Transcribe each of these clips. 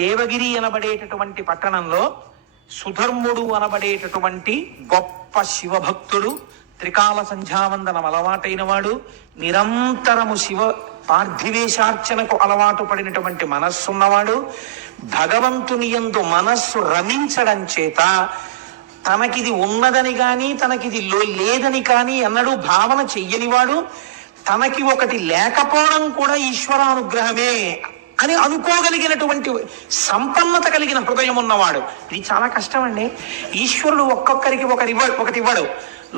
దేవగిరి అనబడేటటువంటి పట్టణంలో సుధర్ముడు అనబడేటటువంటి గొప్ప శివభక్తుడు, త్రికాల సంధ్యావందనం అలవాటైన వాడు, నిరంతరము శివ పార్థివేశార్చనకు అలవాటు పడినటువంటి మనస్సున్నవాడు, భగవంతుని యందు మనస్సు రమించడం చేత తనకిది ఉన్నదని కానీ తనకిది లేదని కానీ అన్నడు భావన చెయ్యనివాడు, తనకి ఒకటి లేకపోవడం కూడా ఈశ్వరానుగ్రహమే అని అనుకోగలిగినటువంటి సంపన్నత కలిగిన హృదయం ఉన్నవాడు. ఇది చాలా కష్టం అండి. ఈశ్వరుడు ఒక్కొక్కరికి ఒకటి ఇవ్వడు.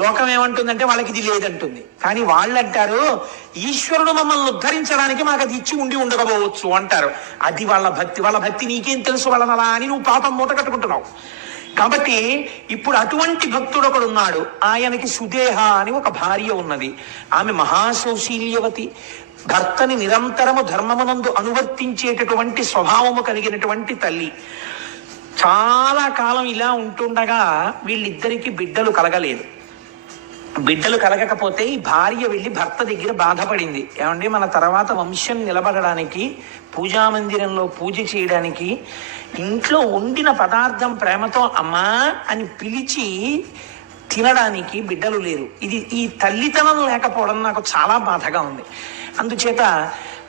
లోకం ఏమంటుందంటే వాళ్ళకి ఇది లేదంటుంది. కానీ వాళ్ళు అంటారు ఈశ్వరుడు మమ్మల్ని ఉద్ధరించడానికి మాకు అది ఇచ్చి ఉండకపోవచ్చు అంటారు. అది వాళ్ళ భక్తి నీకేం తెలుసు వాళ్ళని అలా అని నువ్వు పాపం మూట కట్టుకుంటున్నావు. కాబట్టి ఇప్పుడు అటువంటి భక్తుడు ఒకడు ఉన్నాడు. ఆయనకి సుదేహ అని ఒక భార్య ఉన్నది. ఆమె మహాశౌశీల్యవతి, భర్తని నిరంతరము ధర్మమునందు అనువర్తించేటటువంటి స్వభావము కలిగినటువంటి తల్లి. చాలా కాలం ఇలా ఉంటుండగా వీళ్ళిద్దరికీ బిడ్డలు కలగలేదు. బిడ్డలు కలగకపోతే ఈ భార్య వెళ్ళి భర్త దగ్గర బాధపడింది. ఏమండి, మన తర్వాత వంశం నిలబడడానికి, పూజామందిరంలో పూజ చేయడానికి ఇంట్లో వండిన పదార్థం ప్రేమతో అమ్మా అని పిలిచి తినడానికి బిడ్డలు లేరు. ఈ తల్లితనం లేకపోవడం నాకు చాలా బాధగా ఉంది. అందుచేత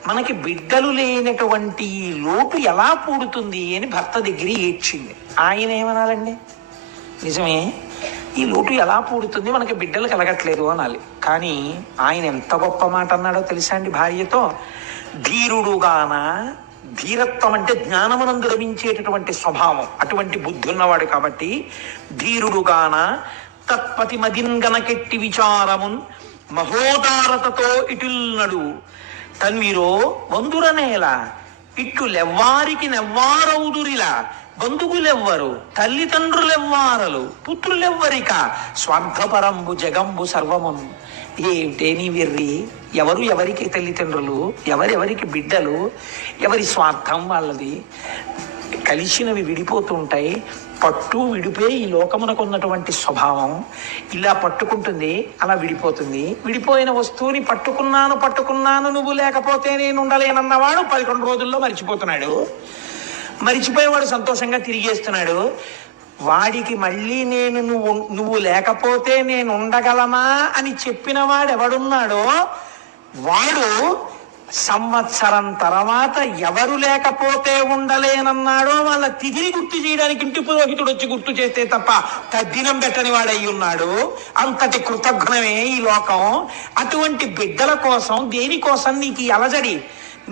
మనకి బిడ్డలు లేనటువంటి లోటు ఎలా పూడుతుంది అని భర్త దగ్గర ఏడ్చింది. ఆయన ఏమనాలండి, నిజమే, ఈ లోటు ఎలా పూడుతుంది, మనకి బిడ్డలు కలగట్లేదు అనాలి. కానీ ఆయన ఎంత గొప్ప మాట అన్నాడో తెలుసా అండి భార్యతో? ధీరుడుగాన, ధీరత్వం అంటే జ్ఞానమునందు రమించేటటువంటి స్వభావం, అటువంటి బుద్ధి ఉన్నవాడు కాబట్టి ధీరుడుగాన తత్పతి మదింగనకెట్టి విచారమున్ మహోదారతతో ఇటుల్నడు తన్విరో వందురనేల ఇట్లు లెవ్వారికి నెవ్వారౌదురిలా బంధువులెవ్వరు తల్లిదండ్రులెవ్వారలు పుత్రులెవ్వరిక స్వార్థపరంబు జగంబు సర్వమున్. ఏమిటే నీ వెర్రి, ఎవరికి తల్లిదండ్రులు, ఎవరెవరికి బిడ్డలు, ఎవరి స్వార్థం వాళ్ళది. కలిసినవి విడిపోతుంటాయి. పట్టు విడిపోయి ఈ లోకమునకు ఉన్నటువంటి స్వభావం ఇలా పట్టుకుంటుంది, అలా విడిపోతుంది. విడిపోయిన వస్తువుని పట్టుకున్నాను నువ్వు లేకపోతే నేను ఉండలేనన్నవాడు 11 రోజుల్లో మరిచిపోతున్నాడు. మరిచిపోయేవాడు సంతోషంగా తిరిగేస్తున్నాడు. వాడికి మళ్ళీ నువ్వు లేకపోతే నేను ఉండగలమా అని చెప్పిన వాడు ఎవడున్నాడో వాడు సంవత్సరం తర్వాత ఎవరు లేకపోతే ఉండలేనన్నాడో వాళ్ళ తిథిని గుర్తు చేయడానికి ఇంటి పురోహితుడు వచ్చి గుర్తు చేస్తే తప్ప తద్దినం పెట్టని వాడై ఉన్నాడు. అంతటి కృతజ్ఞమే ఈ లోకం. అటువంటి బిడ్డల కోసం, దేనికోసం నీకు ఈ అలజడి?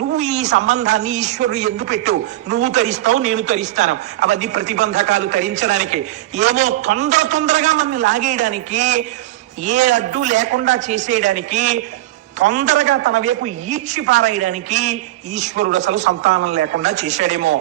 నువ్వు ఈ సంబంధాన్ని ఈశ్వరుడు ఎందుకు పెట్టు, నువ్వు తరిస్తావు, నేను తరిస్తాను. అవన్నీ ప్రతిబంధకాలు తరించడానికి, ఏమో తొందరగా మనల్ని లాగేయడానికి, ఏ అడ్డు లేకుండా చేసేయడానికి, తొందరగా తన వైపు ఈడ్చి పారేయడానికి ఈశ్వరుడు అసలు సంతానం లేకుండా చేశాడేమో.